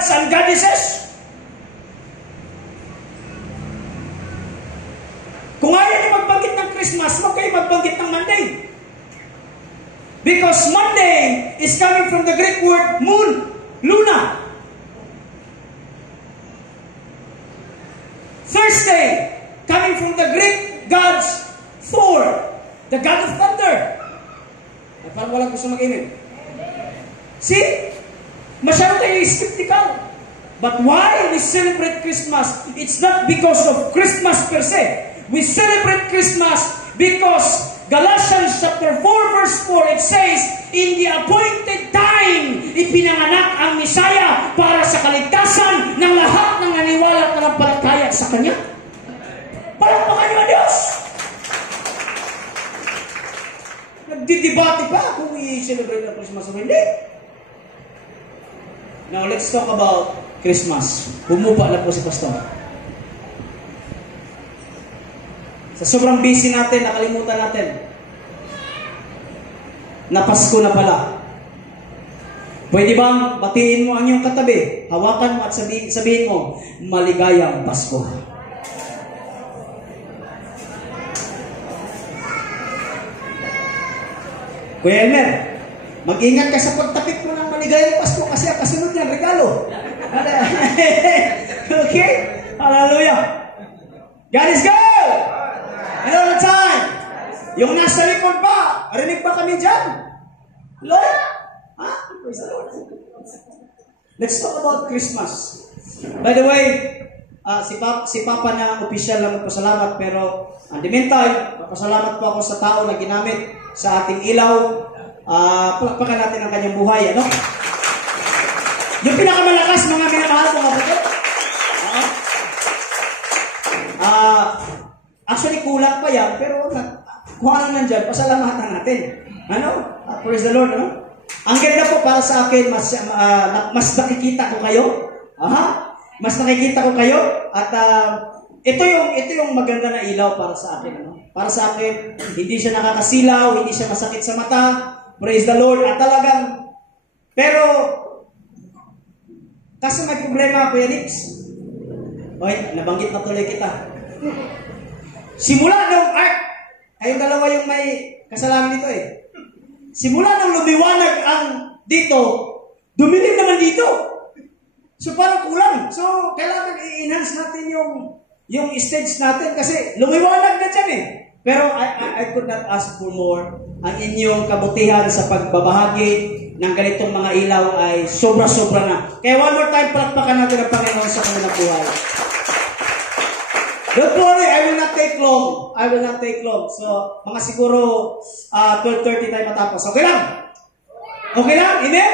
gods and goddesses? Kung ayaw niyo magbanggit ng Christmas, huwag kayo magbanggit ng Monday. Because Monday is coming from the Greek word moon, luna. Thursday, coming from the Greek gods Thor, the god of thunder. Ay, parang walang gusto mag-amen. See? Masyado tayo skeptical. But why we celebrate Christmas? It's not because of Christmas per se. We celebrate Christmas because Galatians chapter 4 verse 4, it says, in the appointed time, ipinanganak ang Messiah para sa kaligtasan ng lahat ng naniwala at nanampalataya sa Kanya. Palakpakan niyo ang Diyos! Nagdidebate pa kung i-celebrate ang Christmas o hindi. Now, let's talk about Christmas. Humupa na po si Pastor. Sa sobrang busy natin, nakalimutan natin na Pasko na pala. Pwede bang batiin mo ang iyong katabi, hawakan mo at sabihin mo, maligayang Pasko. Kuya Elmer, mag-ingat ka sa pagtapik mo ng maligayang Pasko kasi ang kasunod niyan, regalo. Okay? Hallelujah. God is good! And all the time. Yung nasa likod pa, arinig ba kami dyan? Lord? Ha? Praise the Lord. Let's talk about Christmas. By the way, si Papa na official lang magpasalamat, pero in the meantime, magpasalamat po ako sa tao na ginamit sa ating ilaw. Palakpakan natin ang kanyang buhay, ano? Yung pinakamalakas, mga minamahal, mga kapatid. Actually, kulang pa yan, pero kung ano nandyan, pasalamatan natin. Ano? Praise the Lord, ano? Ang ganda po para sa akin, mas nakikita ko kayo. Mas nakikita ko kayo. At ito yung maganda na ilaw para sa akin. Ano? Para sa akin, hindi siya nakakasilaw, hindi siya masakit sa mata. Praise the Lord. At talagang, pero, kasi may problema, Kuya Nix. Okay, nabanggit na tuloy kita. Simula nung kayong dalawa yung may kasalanan dito eh. Simula nung lumiwanag ang dito, dumilim naman dito. So parang kulang. So kailangan i-enhance natin yung stage natin kasi lumiwanag na dyan eh. Pero I could not ask for more. Ang inyong kabutihan sa pagbabahagi ng ganitong mga ilaw ay sobra-sobra na. Kaya one more time, palakpakan natin ang Panginoon sa kanilang buhay. Don't worry, I will not take long. I will not take long. So, mga siguro 12:30 tayo matapos. Okay lang? Okay lang? Amen?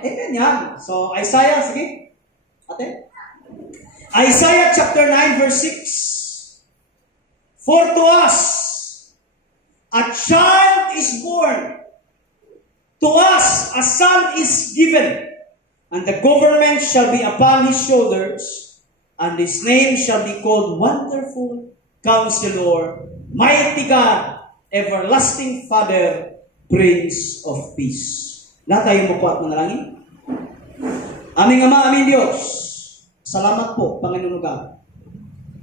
Amen yan. So, Isaiah, sige. Ate? Isaiah chapter 9 verse 6. For to us a child is born. To us a son is given. And the government shall be upon his shoulders. And his name shall be called Wonderful Counselor, Mighty God, Everlasting Father, Prince of Peace. Lahat tayo mo po at manalangin. Aming Ama, aming Diyos, salamat po, Panginoon God.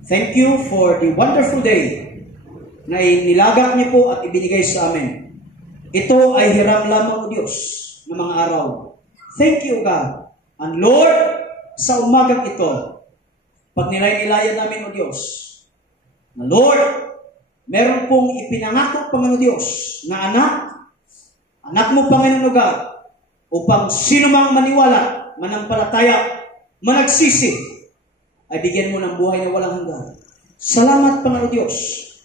Thank you for the wonderful day na inilagak niyo po at ibinigay sa amin. Ito ay hiram lamang o Diyos ng mga araw. Thank you, God. And Lord, sa umagang ito, pag nilay-nilayan namin, O Diyos, na Lord, meron pong ipinangako, Panginoon Diyos, na anak mo, Panginoon God, upang sino mang maniwala, manampalataya, managsisi, ay bigyan mo ng buhay na walang hanggan. Salamat, Panginoon Diyos,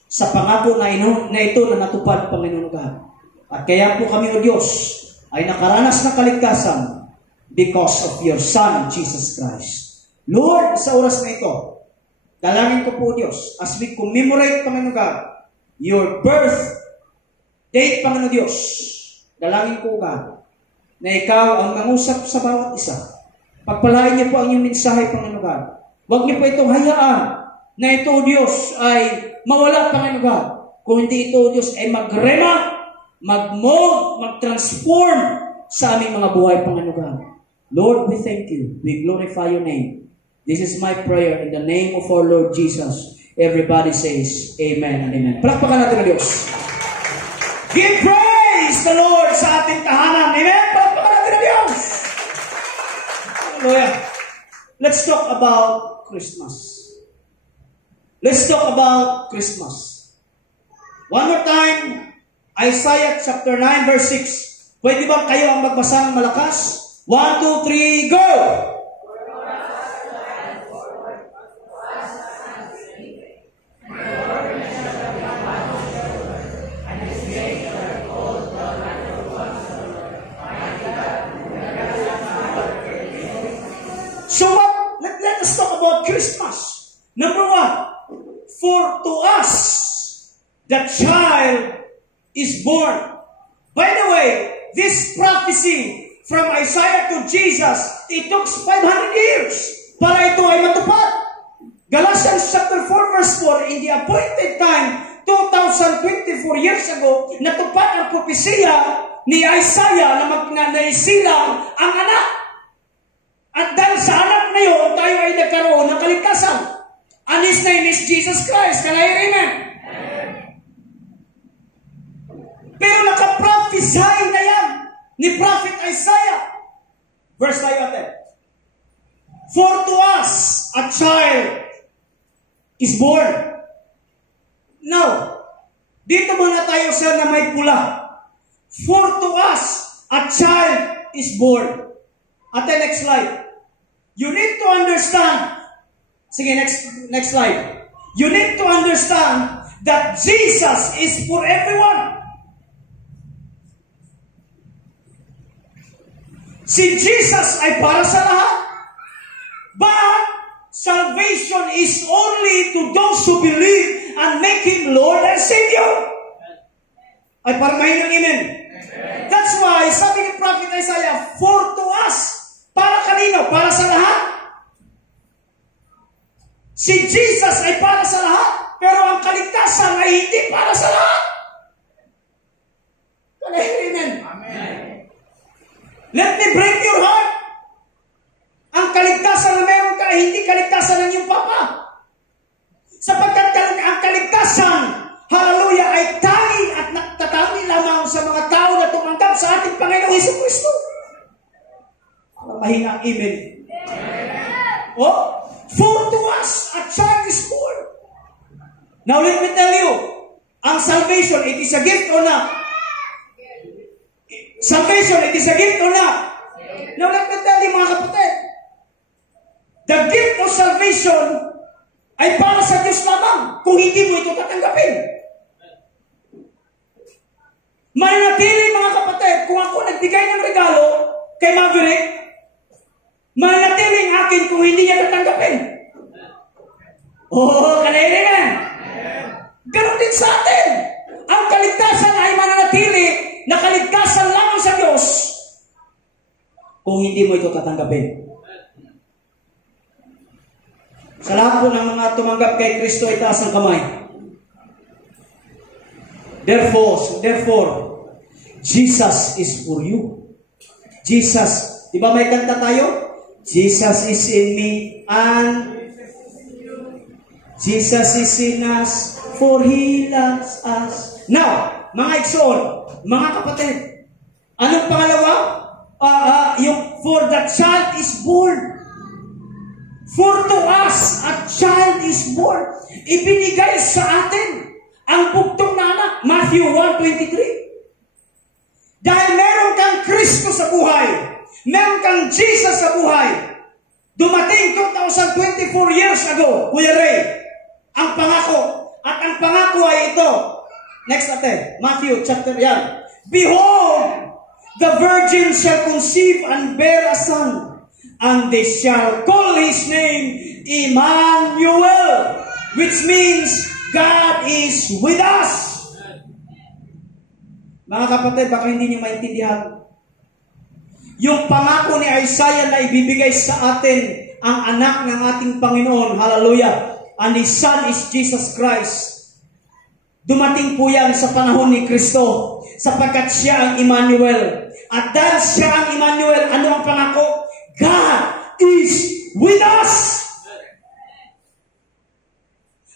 sa pangako na ito na natupad, Panginoon God. At kaya po kami, O Diyos, ay nakaranas ng kaligtasan because of your Son, Jesus Christ. Lord, sa oras na ito, dalangin ko po, Diyos, as we commemorate, Panginoon God, your birth date, Panginoon Diyos, dalangin ko, God, na ikaw ang mangusap sa bawat isa. Pagpalain niyo po ang iyong mensahe, Panginoon God. Huwag niyo po itong hayaan na ito, Diyos, ay mawala, Panginoon God. Kung hindi ito, Diyos, ay mag-rema, mag-mold, mag-transform sa aming mga buhay, Panginoon God. Lord, we thank you. We glorify your name. This is my prayer in the name of our Lord Jesus. Everybody says, Amen and Amen. Palakpakan natin ang Diyos. Give praise the Lord sa ating tahanan. Amen? Palakpakan natin ang Diyos. Hallelujah. Let's talk about Christmas. Let's talk about Christmas. One more time, Isaiah chapter 9 verse 6. Pwede ba kayo ang magbasa ng malakas? 1, 2, 3, go! So what? Let us talk about Christmas. Number 1, for to us the child is born. By the way, this prophecy from Isaiah to Jesus, it took 500 years para ito ay matupad. Galatians chapter 4 verse 4, in the appointed time, 2024 years ago, natupad ang propesiya ni Isaiah na naisilang ang anak. At dahil sa anak na yun, tayo ay nagkaroon ng kaligtasan. And His name is Jesus Christ. Can I hear amen? Pero nakaprophesy na yan ni Prophet Isaiah. Verse 5 natin. For to us a child is born. Now, dito muna tayo sa na may pula. For to us a child is born. At the next slide. You need to understand. Sige, next slide. You need to understand that Jesus is for everyone. Si Jesus ay para sa lahat. But salvation is only to those who believe and make Him Lord and Savior. Ay para mahinang amen. That's why, sabi ni Prophet Isaiah, for to us. Para kanino? Para sa lahat. Si Jesus ay para sa lahat, pero ang kaligtasan ay hindi para sa lahat. Amen. Let me break your heart. Ang kaligtasan na meron ka ay hindi kaligtasan ng iyong papa. Sapagkat ang kaligtasan, hallelujah, ay tangi at natatangi lamang sa mga tao na tumanggap sa ating Panginoong Jesucristo. Mahinang amen. Oh, for to us a child is born. Now let me tell you, ang salvation, it is a gift or not? Salvation, it is a gift or not? Now let me tell you mga kapatid, the gift of salvation ay para sa Diyos lamang kung hindi mo ito tatanggapin. Mananatili mga kapatid, kung ako nagbigay ng regalo kay Maverick, mananatiling akin kung hindi niya tatanggapin. Oh, kalahin na. Ganon din sa atin. Ang kaligtasan ay mananatili na kaligtasan lamang sa Diyos kung hindi mo ito tatanggapin. Sa lahat po ng mga tumanggap kay Kristo ay taas ang kamay. Therefore, Jesus is for you. Jesus, di ba may kanta tayo? Jesus is in me and Jesus is in us, for He loves us. Now, mga igsoon, mga kapatid, anong pangalawa? Yung for the child is born. For to us, a child is born. Ibinigay sa atin ang bugtong na anak. Matthew 1:23. Dahil meron kang Kristo sa buhay, meron kang Jesus sa buhay, dumating 2024 years ago, Kuya Ray, ang pangako. At ang pangako ay ito. Next natin, Matthew chapter yan. Behold, the virgin shall conceive and bear a son, and they shall call His name Emmanuel, which means God is with us. Mga kapatid, baka hindi niyo maintindihan. Yung pangako ni Isaiah na ibibigay sa atin ang anak ng ating Panginoon, hallelujah, and His Son is Jesus Christ. Dumating po yan sa panahon ni Kristo, sapagkat siya ang Emmanuel. At dahil siya ang Emmanuel, ano ang pangako? God is with us.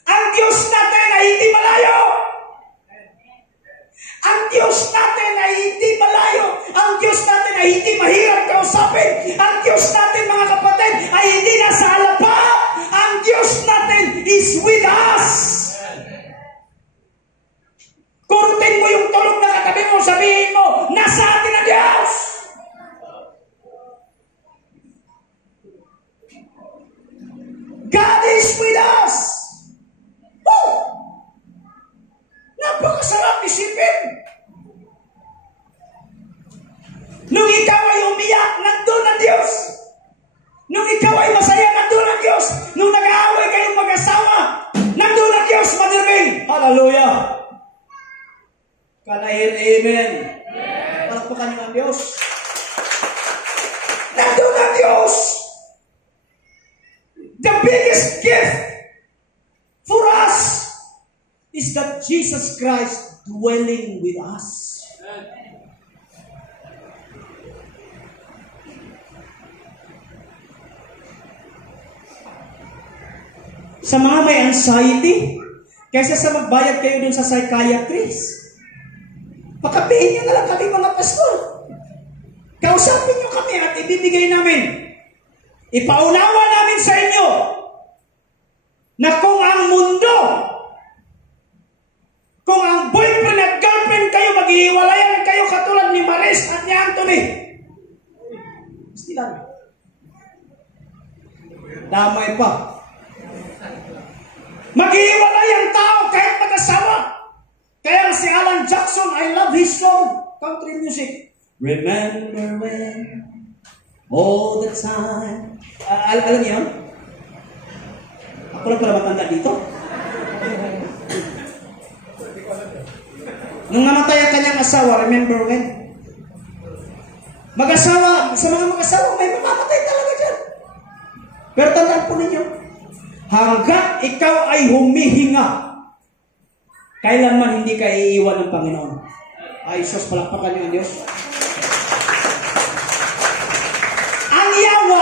Ang Diyos natin ay hindi malayo. Ang Diyos natin ay hindi malayo. Ang Diyos natin ay hindi mahirap kausapin. Ang Diyos natin, mga kapatid, ay hindi nasa alapa. Ang Diyos natin is with us. Kurutin mo yung tulog na katabi mo, sabihin mo, nasa atin ang Diyos. God is with us. Oh! Napakasarap isipin. Nung ikaw ay umiyak, nandun ang Diyos. Nung ikaw ay masaya, nandun ang Diyos. Nung nag-aaway kayong mag-asawa, nandun ang Diyos, Mother. Hallelujah. Can I hear amen? Palakpakan niyo ang Diyos. Nandun ang Diyos. The biggest gift for us is that Jesus Christ dwelling with us. Sa mga may anxiety, kaysa sa magbayad kayo dun sa psychiatrist, pakapihin niyo na lang kami mga pastor. Kausapin niyo kami at ibibigay namin. Ipaunawa namin sa inyo na kung ang mundo, kung ang boyfriend at girlfriend kayo, maghihiwalayan kayo katulad ni Maris at ni Anthony. Stilan. Damay pa. Maghihiwalay ang tao kahit mag-asawa. Kaya si Alan Jackson, I love his song, country music. Remember when, all the time. Alam niyo yun? Ako lang pala matanda dito. Nung namatay ang kanyang asawa, remember when? Mag-asawa, sa mga mag-asawa, may mamamatay talaga dyan. Pero tandaan po ninyo, hanggat ikaw ay humihinga, kailanman hindi ka iiwan ng Panginoon. Ay, Diyos, palakpakan niyo ang Diyos. Ang yawa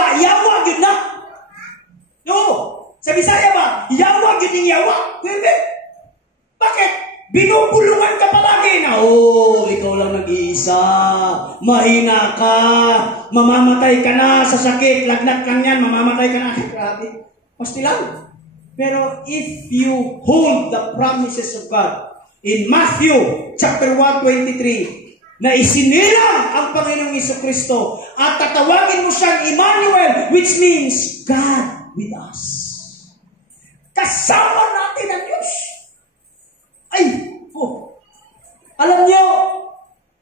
yun na. No, sa Bisaya ba, yawa yun yung yawa. Pwede. Bakit? Binubulungan ka palagi na, ikaw lang nag-iisa, mahina ka, mamamatay ka na sa sakit, lagnat kang yan, mamamatay ka na. Grabe. Pasti lang. Pero if you hold the promises of God, in Matthew chapter 1:23, na isinilang ang Panginoong Jesucristo at tatawagin mo siyang Emmanuel, which means God with us. Kasama natin ang Diyos. Alam niyo,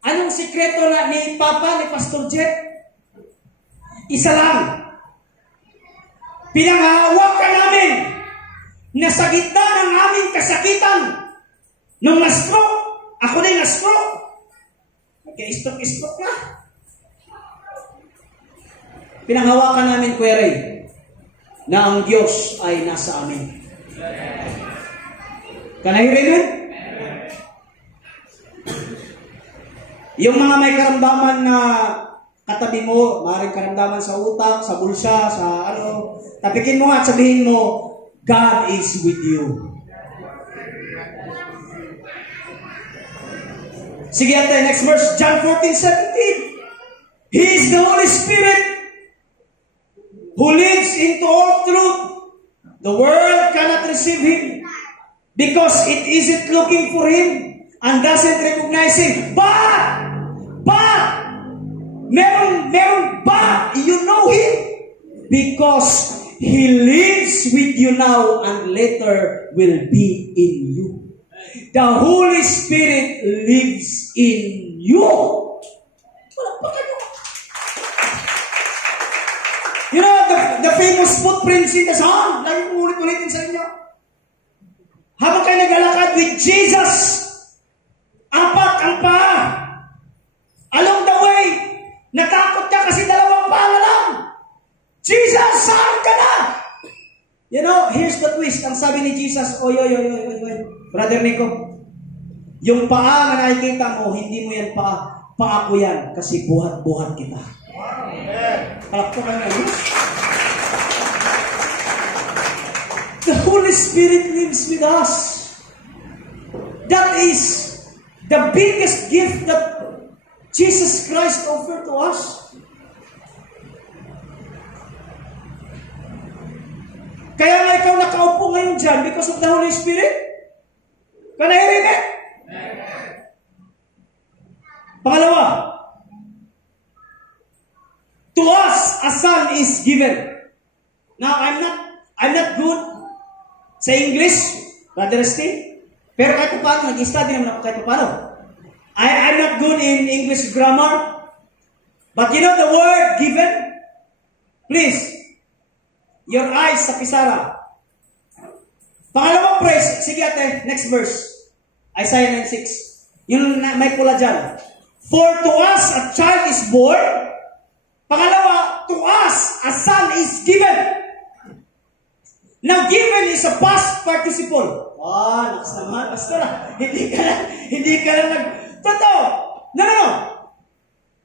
anong sikreto na ni Papa, ni Pastor Jet? Isa lang. Pinanghahawakan namin na sa gitna ng aming kasakitan, nung na-stroke, ako din na-stroke. Nagka-stroke na. Pinanghawakan namin, Kuya Ray, na ang Diyos ay nasa amin. Can I hear it? Yung mga may karamdaman na katabi mo, maaaring karamdaman sa utak, sa bulsa, sa tapikin mo at sabihin mo, God is with you. Sige ate, next verse, John 14:17. He is the Holy Spirit who lives into all truth. The world cannot receive Him because it isn't looking for Him and doesn't recognize Him. But, you know Him because He lives with you now and later will be in you. The Holy Spirit lives in you. You know, the famous footprints in the sand. Lagi kong ulit-ulitin sa inyo. Habang kayo naglalakad with Jesus, apat ang paa. Along the way, natakot ka kasi dalawang paa na lang. Jesus, saan ka na? You know, here's the twist. Ang sabi ni Jesus, oy, Brother Nico, yung paa na nakikita mo, hindi mo yan paa. Paa ko yan kasi buhat-buhat kita. Palakpakan ng Diyos. The Holy Spirit lives with us. That is the biggest gift that Jesus Christ offered to us. Kaya nga ikaw nakaupo ngayon dyan because of the Holy Spirit. Can I hear it? Pangalawa, to us a son is given. Now I'm not good sa English, Brother Steve. Pero kahit paano, nag-study naman ako kahit paano. I'm not good in English grammar. But you know the word given? Please, your eyes sa pisara. Pangalawang praise, sige ate, next verse. Isaiah 9:6. Yung may pula dyan. For to us a child is born. Pangalawa, to us a son is given. Now, given is a past participle. Nakas naman, pastor. Hindi ka lang Totoo. No.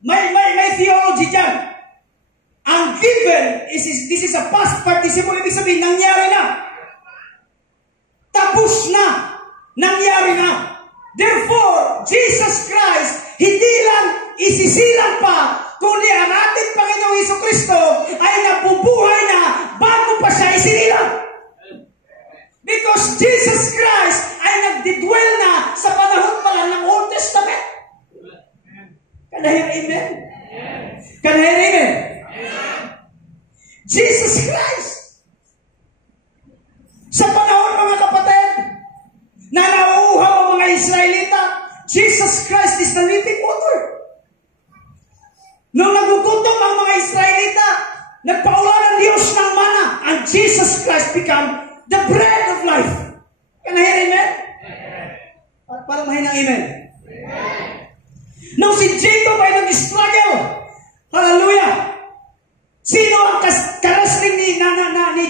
May theology dyan. Ang given, this is a past participle. Ibig sabihin, nangyari na. Tapos na. Nangyari na. Therefore, Jesus Christ, hindi lang isisilang pa, kundi ang ating Panginoong Jesucristo ay nabubuhay na bago pa siya isinilang. Because Jesus Christ ay nagdidwell na sa panahon pa lang ng Old Testament. Can I hear amen? Can I hear amen? Jesus Christ. Sa panahon, mga kapatid, na nauuhaw ang mga Israelita, Jesus Christ is the living water. Nung nagugutom ang mga Israelita, nagpaulan ng Diyos ng mana, and Jesus Christ become the bread of life. Can I hear amen? Parang mahinang amen. Nung si Jacob ay nag-struggle, hallelujah, sino ang karasling ni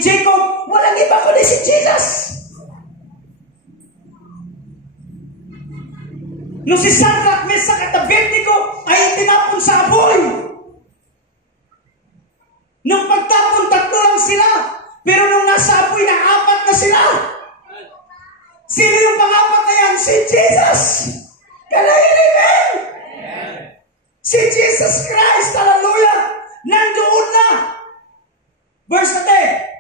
Jacob? Walang iba kundi si Jesus. Nung si Shadrach, Meshach at Abednego ay itinapon sa apoy. Nung pagtapon, 3 lang sila. Pero nung nasa apoy na 4 na sila. Sino yung pang-4 na yan? Si Jesus. Can I hear amen? Si Jesus Christ, hallelujah, nandoon na. Verse 10.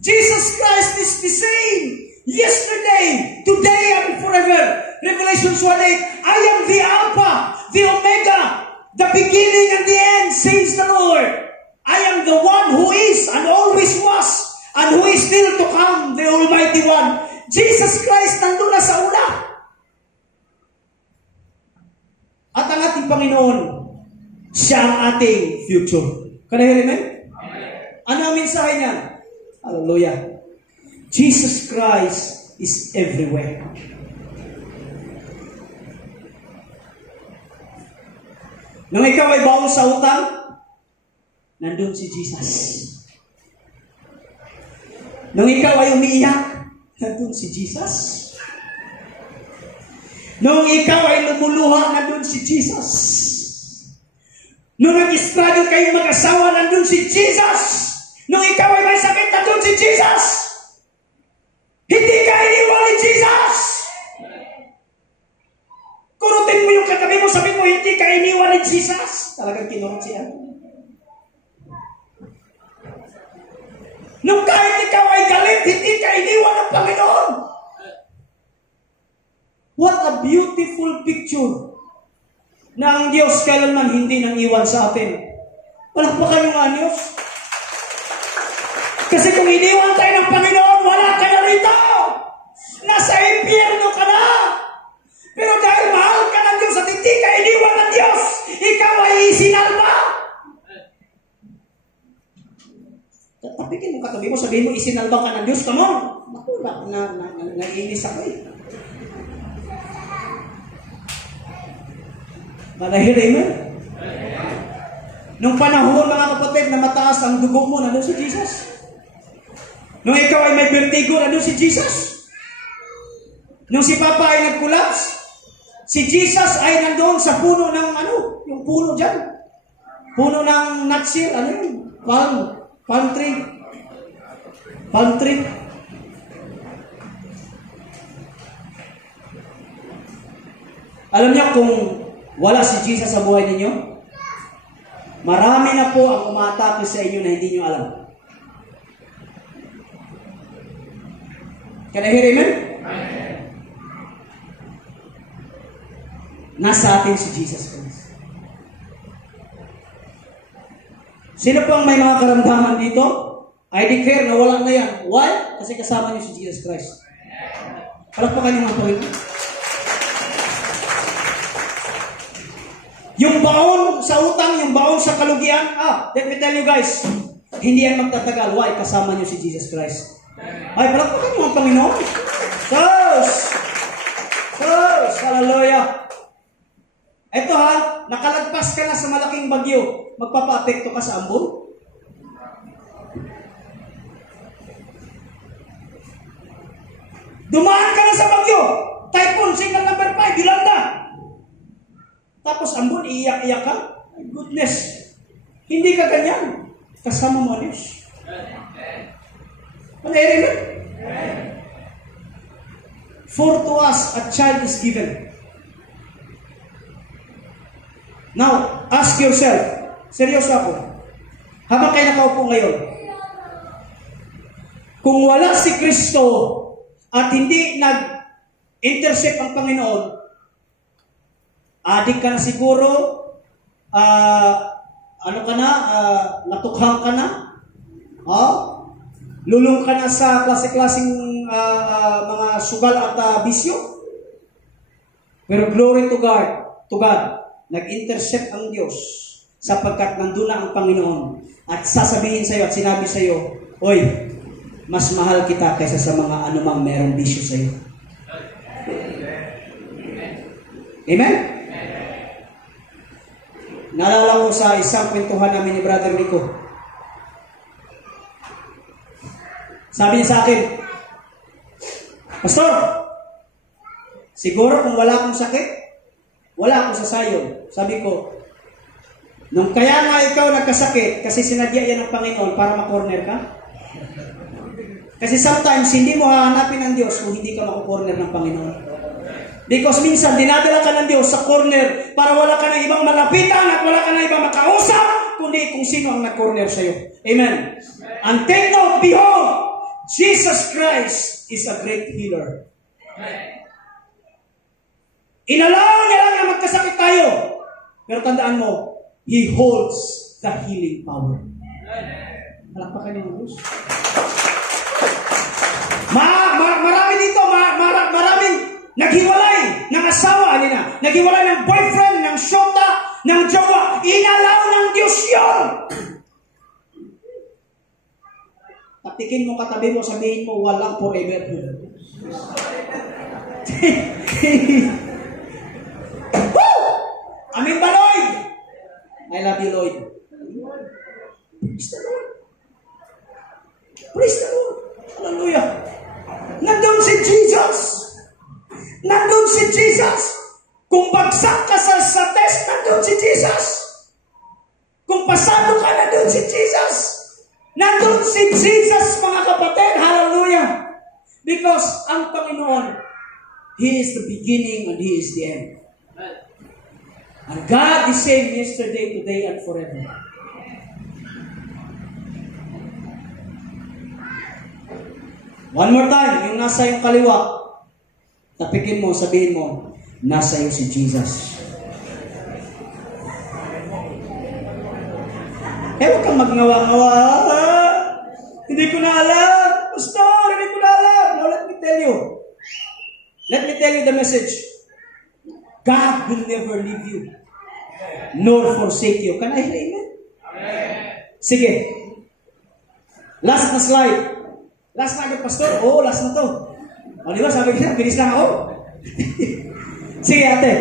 Jesus Christ is the same yesterday, today, and forever. Revelation 1:8. I am the Alpha, the Omega, the beginning and the end, says the Lord. I am the one who is and always was and who is still to come, the Almighty One. Jesus Christ nandun na sa una. At ang ating Panginoon, siya ang ating future. Can I hear amen? Ano ang mensahe niya? Hallelujah. Jesus Christ is everywhere. Nung ikaw ay baon sa utang, nandun si Jesus. Nung ikaw ay umiiyak, nandun si Jesus. Nung ikaw ay lumuluha, nandun si Jesus. Nung nag-struggle kayong mag-asawa, nandun si Jesus. Nung ikaw ay may sakit, nandun si Jesus. Hindi ka iniwan ni Jesus. Kurutin mo yung katabi mo, sabihin mo, hindi ka iniwan ni Jesus. Talagang kinurot siya. Nung kahit ikaw ay galit, hindi ka iniwan ng Panginoon. What a beautiful picture na ang Diyos kailanman hindi nang iwan sa atin. Palakpakan yung Diyos. Kasi kung iniwan tayo ng Panginoon, wala ka na rito. Nasa impyerno ka na. Pero dahil mahal ka ng Diyos at hindi ka iniwan ng Diyos, ikaw ay isinalba. Tapikin mo katabi mo, sabihin mo, isinalba ka ng Diyos. Come on. Naku, naiinis ako eh. Dahil, amen? Nung panahon, mga kapatid, na mataas ang dugo mo, nandun si Jesus. Nung ikaw ay may vertigo, nandun si Jesus. Nung si Papa ay nag-collapse, si Jesus ay nandun sa puno ng yung puno dyan. puno ng natsir, ano yun? Palm tree. Palm tree. Alam niyo kung wala si Jesus sa buhay ninyo, marami na po ang umatake sa inyo na hindi niyo alam. Can I hear amen? Nasa atin si Jesus Christ. Sino pang may mga karamdaman dito? I declare na wala na yan. Why? Kasi kasama niyo si Jesus Christ. Palakpakan niyo mga Panginoon. Yung baon sa utang, yung baon sa kalugian, let me tell you guys, hindi yan magtatagal. Why? Kasama niyo si Jesus Christ. Ay, palakpakan niyo ang Panginoon. Hallelujah. Ito nakalagpas ka na sa malaking bagyo, magpapa-apekto ka sa ambon? Dumaan ka na sa bagyo, typhoon, signal number 5, Yolanda. Tapos ambon, iiyak-iyak ka? My goodness. Hindi ka ganyan. Kasama mo, Anish. Ano mo? For to us, a child is given. Now, ask yourself, seryoso ako, habang kayo nakaupo ngayon, kung wala si Kristo at hindi nag-intercept ang Panginoon, adik ka na siguro, natukhang ka na, lulong ka na sa klase-klaseng mga sugal at bisyo. Pero glory to God, nag-intercept ang Diyos sapagkat nandun na ang Panginoon at sasabihin sa iyo at sinabi sa iyo, oy, mas mahal kita kaysa sa mga anumang merong bisyo sa iyo. Amen? Naalala ko sa isang kwentuhan namin ni Brother Rico. Sabi niya sa akin, Pastor, siguro kung wala akong sakit, wala akong sasayon. Sabi ko, nung kaya nga ikaw nagkasakit, kasi sinadya yan ng Panginoon para makorner ka. Kasi sometimes, hindi mo hahanapin ang Diyos kung hindi ka makukorner ng Panginoon. Because minsan, dinadala ka ng Diyos sa corner para wala ka ng ibang malapitan at wala ka ng ibang makausap, kundi kung sino ang nag-corner sa'yo. Amen. And take note, behold, Jesus Christ is a great healer. Inalaw niya lang na magkasakit tayo. Pero tandaan mo, He holds the healing power. Palakpakan niyo ang Diyos. Marami dito, maraming naghiwalay ng asawa, naghiwalay ng boyfriend, ng shota, ng jowa. Inalaw ng Diyos yun. Patikin mo katabi mo, sabihin mo, walang forever. Amin ba, Lloyd? I love you, Lloyd. Praise the Lord. Praise the Lord. Hallelujah. Nandun si Jesus. Nandun si Jesus. Kung bagsak ka sa test, nandun si Jesus. Kung pasado ka, nandun si Jesus. Nandun si Jesus, mga kapatid. Hallelujah. Because ang Panginoon, He is the beginning and He is the end. And God is same yesterday, today, and forever. One more time, yung nasa yung kaliwa, tapikin mo, sabihin mo, nasa iyo si Jesus. Huwag kang magngawa-ngawa. Hindi ko na alam. Pastor, hindi ko na alam. Now, let me tell you. Let me tell you the message. God will never leave you, nor forsake you. Can I hear amen? Sige. Last na slide. Last na, Pastor. Oo, last na to. O, di ba? Sabi ko, bilis lang ako. Sige, ate.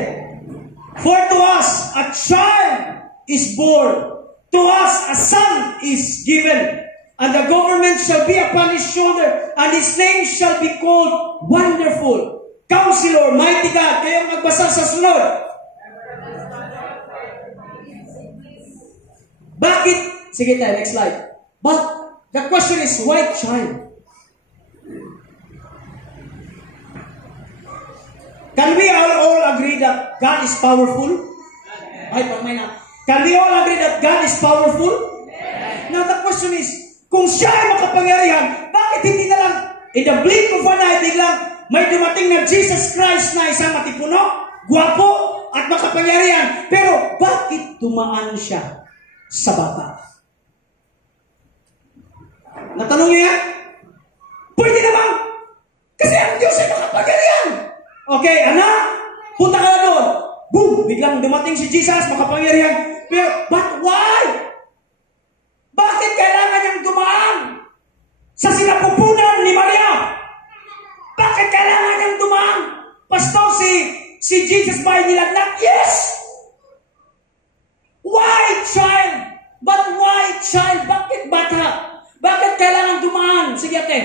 For to us, a child is born. To us, a son is given. And the government shall be upon his shoulder. And his name shall be called Wonderful, Counselor, Mighty God. Kaya magbasa sa sunod. Bakit? Sige tayo, next slide. But the question is, why child? Can we all agree that God is powerful? Ay, pagmay na. Can we all agree that God is powerful? Now the question is, kung siya ay makapangyarihan, bakit hindi na lang in the blink of an eye, biglang may dumating na Jesus Christ na isang matipuno, gwapo, at makapangyarihan. Pero bakit tumaan siya sa bata? Natanong niyo yan? Pwede naman. Kasi ang Diyos ay makapangyarihan. Okay, anak, punta ka na doon. Boom! Biglang dumating si Jesus, makapangyarihan. Pero, but why? Bakit kailangan niyang dumaan sa sinapupunan ni Maria? Bakit kailangan niyang dumaan? Pastor, si Jesus ba ay nilagnat? Yes! Why, child? But why, child? Bakit bata? Bakit kailangan dumaan? Sige, ate.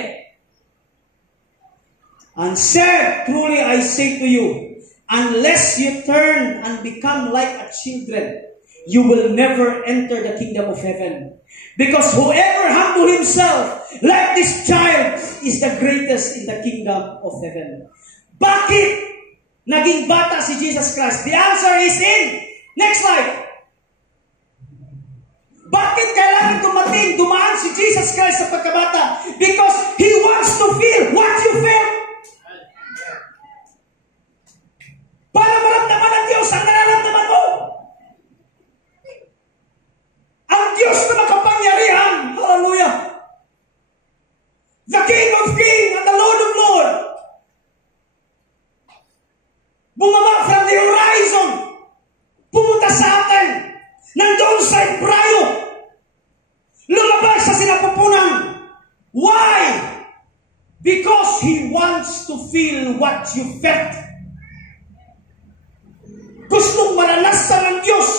And sir, truly I say to you, unless you turn and become like a children, you will never enter the kingdom of heaven. Because whoever humble himself like this child is the greatest in the kingdom of heaven. Bakit naging bata si Jesus Christ? The answer is in next slide. Bakit kailangan dumaan si Jesus Christ sa pagkabata? Because He wants to feel what you feel. Para maramdaman ng Diyos ang nararamdaman mo. Ang Diyos na makapangyarihan. Hallelujah. The King of Kings and the Lord of Lords. Bumaba from the horizon. Pumunta sa atin. Nandoon sa Hebreo. Lumabas sa sinapupunan. Why? Because He wants to feel what you felt. Gustong maranasan ng Diyos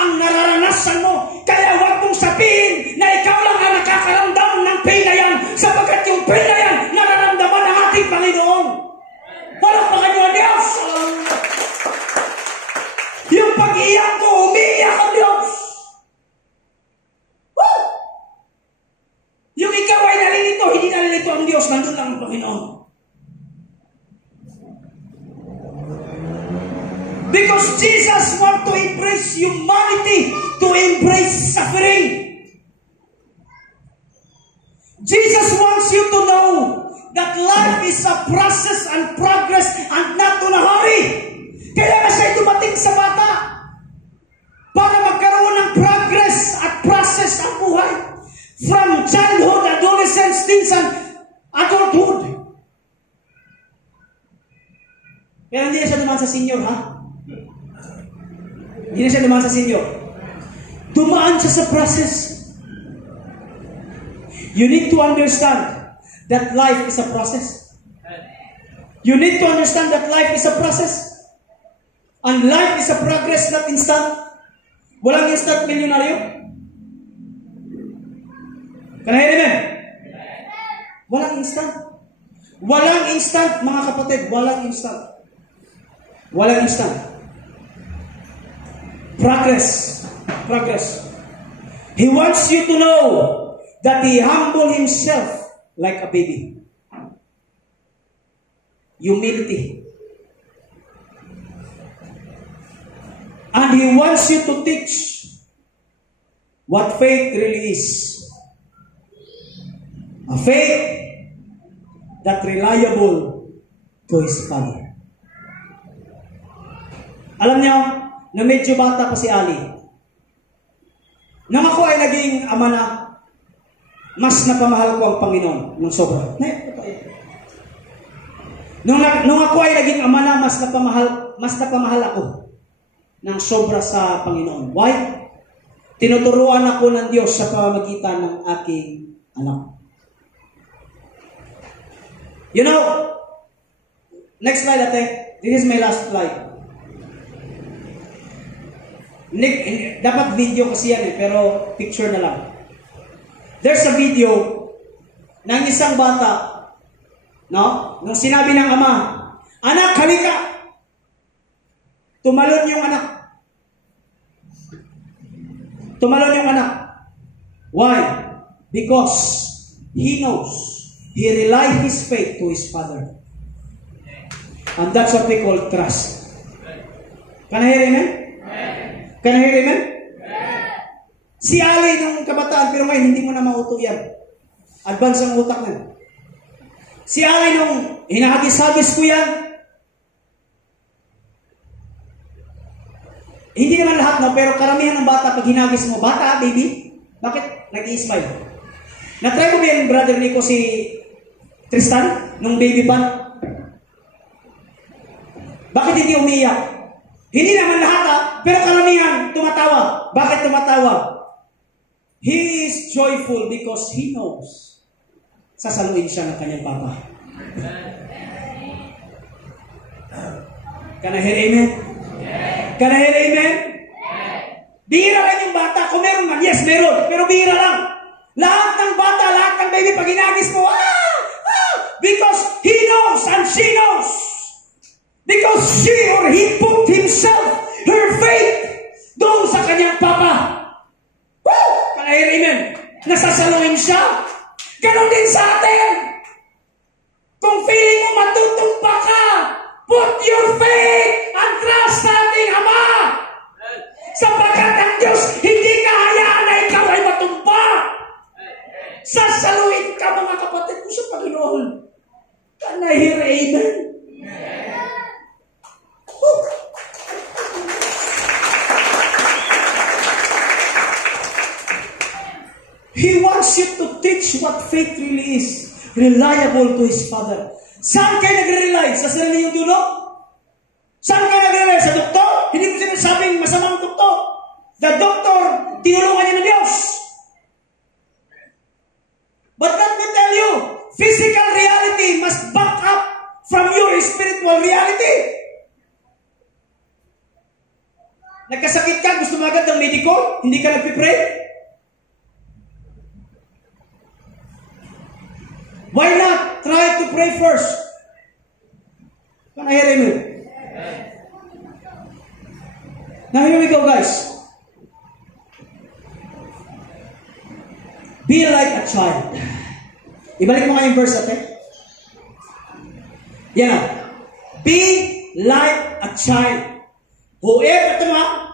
ang nararanasan mo. Kaya huwag mong sabihin na ikaw lang ang nakakaramdam ng pain na yan, sapagkat yung pain na yan nararamdaman ng ating Panginoon. Palakpakan niyo ang Diyos. Yung pag-iyak ko, umiiyak ang Diyos. Woo! Yung ikaw ay nalilito, hindi nalilito ang Diyos, nandun lang ang Panginoon. Because Jesus wants to embrace humanity, to embrace suffering. Jesus wants you to know that life is a process and progress and not in a hurry. Kaya na siya dumating sa bata para magkaroon ng progress at process ang buhay. From childhood, adolescence, teens, and adulthood. Kaya hindi na siya dumaan sa senior, ha? Hindi na siya dumaan sa senior. Dumaan siya sa process. You need to understand that life is a process. You need to understand that life is a process. And life is a progress, not instant. Walang instant milyonaryo. Can I hear amen? Walang instant. Walang instant, mga kapatid. Walang instant. Walang instant. Progress. Progress. He wants you to know that He humbled Himself like a baby. Humility. And He wants you to teach what faith really is. A faith that reliable to His Father. Alam niyo, na medyo bata pa si Ali. Nang ako ay naging ama na, mas napamahal ko ang Panginoon ng sobra. Nung ako ay naging ama na, mas napamahal ako ng sobra sa Panginoon. Why? Tinuturuan ako ng Diyos sa pamamagitan ng aking anak. You know, next slide ate. This is my last slide. Dapat video kasi yan pero picture na lang. There's a video ng isang bata, no? Nung sinabi ng ama, anak, halika! Tumalon yung anak. Tumalon yung anak. Why? Because he knows. He relied his faith to his father. And that's what we call trust. Can I hear amen? Can I hear amen? Si Ali nung kabataan, pero ngayon hindi mo na mauto yan. Advance ang utak na. Si Ali nung hinahagis-hagis ko yan, hindi naman lahat, no? Pero karamihan ng bata, pag hinagis mo, bata, baby, bakit nag-i-smile? Na-try mo ba yan, brother Nico, si Tristan, nung baby pa? Bakit hindi umiyak? Hindi naman lahat, pero karamihan tumatawa. Bakit tumatawa? He is joyful because he knows sasaluin siya ng kanyang papa. Can I hear amen? Can I hear amen? Bihira lang yung bata. Kung meron man, yes, meron. Pero bihira lang. Lahat ng bata, lahat ng baby, pag inagis mo, because he knows and she knows. Because she or he put himself, her faith, doon sa kanyang papa. Woo! Can I hear amen? Nasasaluin siya. Ganon din sa atin. Kung feeling mo matutumpa ka, put your faith and trust sa ating Ama. Sapagkat ang Diyos, hindi ka hayaan na ikaw ay matumpa. Sasaluin ka, mga kapatid ko sa Panginoon. Can I hear amen? He wants you to teach what faith really is. Reliable to his Father. Saan kayo nagre-rely? Sa sarili yung dulo? Saan kayo nagre-rely? Sa doktor? Hindi ko sinasabing masamang doktor. The doctor, tinulungan niya ng Diyos. But let me tell you, physical reality must back up from your spiritual reality. Nagkasakit ka, gusto mo agad ng medical? Hindi ka nagpipray? Why not try to pray first? Can I hear amen? Now here we go, guys. Be like a child. Ibalik mo nga yung verse, okay? Yan na. Be like a child. Whoever, ito nga,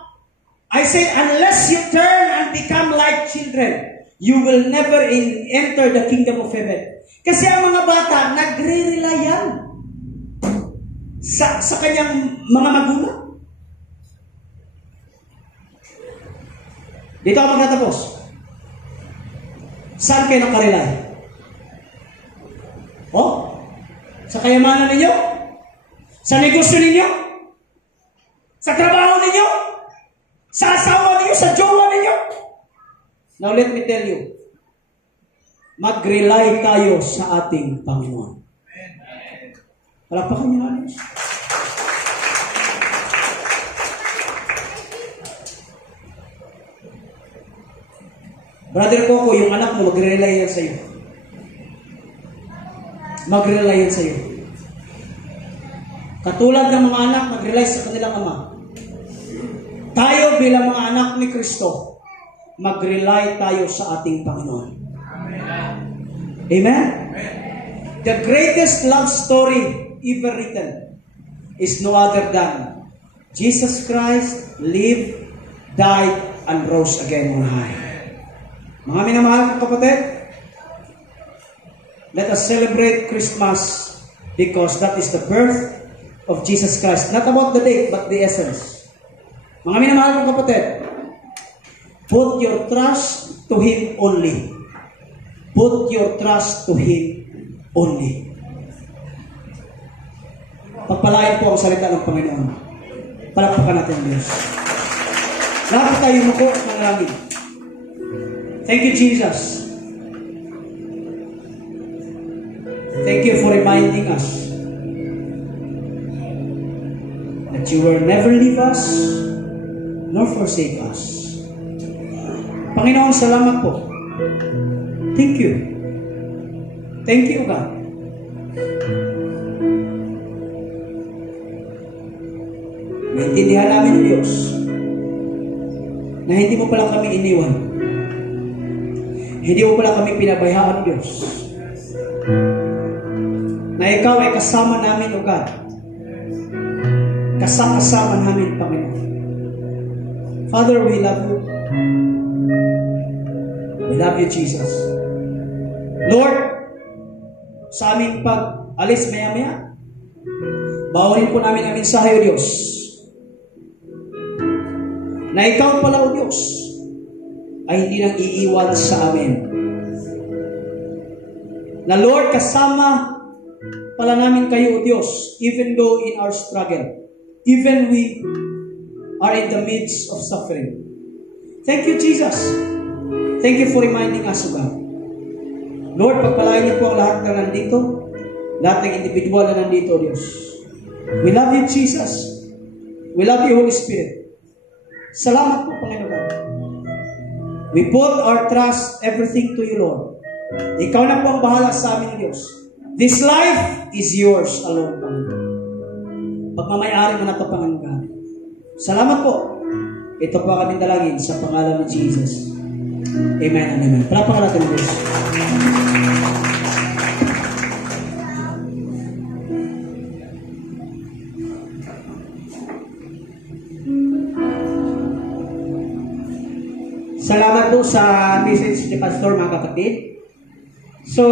I say, unless you turn and become like children, you will never enter the kingdom of heaven. Kasi ang mga bata, nagre-rely yan sa kanyang mga magulang. Dito ako magtatapos. Saan kayo nakarely? Sa kayamanan ninyo? Sa negosyo ninyo? Sa trabaho ninyo? Sa asawa ninyo? Sa jowa ninyo? Now let me tell you, mag-rely tayo sa ating Panginoon. Palakpakan niyo natin. Brother Coco, yung anak mo, mag-rely yan sa'yo. Mag-rely yan sa'yo. Katulad ng mga anak, mag-rely sa kanilang ama. Tayo bilang mga anak ni Kristo, mag-rely tayo sa ating Panginoon. Amen? The greatest love story ever written is no other than Jesus Christ lived, died, and rose again on high. Mga minamahal kong kapatid, let us celebrate Christmas because that is the birth of Jesus Christ. Not about the date, but the essence. Mga minamahal kong kapatid, put your trust to Him only. Put your trust to Him only. Pagpalain po ang salita ng Panginoon. Palakpakan natin ang Diyos. Lahat tayo muko at manalangin. Thank you, Jesus. Thank you for reminding us that you will never leave us nor forsake us. Panginoon, salamat po. Thank you. Thank you, God. Naintindihan namin ng Diyos na na hindi mo pala kami iniwan. Hindi mo pala kami pinabayaan, Diyos. Na ikaw ay kasama namin, O God. Kasama namin, Panginoon. Father, we love you. We love you, Jesus. Lord, sa aming pag-alis maya-maya, bawahin po namin ang mensahe, O Diyos, na ikaw pala, O Diyos, ay hindi nang iiwan sa amin. Na Lord, kasama pala namin kayo, O Diyos, even though in our struggle, even we are in the midst of suffering. Thank you, Jesus. Thank you for reminding us, O God. Lord, pagpalain niyo po ang lahat na nandito, lahat ng individual na nandito, O Diyos. We love you, Jesus. We love you, Holy Spirit. Salamat po, Panginoon. We put our trust, everything to you, Lord. Ikaw na po ang bahala sa amin, Diyos. This life is yours alone, Panginoon. Pagmamayari mo na ito, Panginoon. Salamat po. Ito po kami dalangin sa pangalan ng Jesus. Amen and amen. Palapakan natin, Diyos. Salamat po sa message ni Pastor, mga kapatid. So,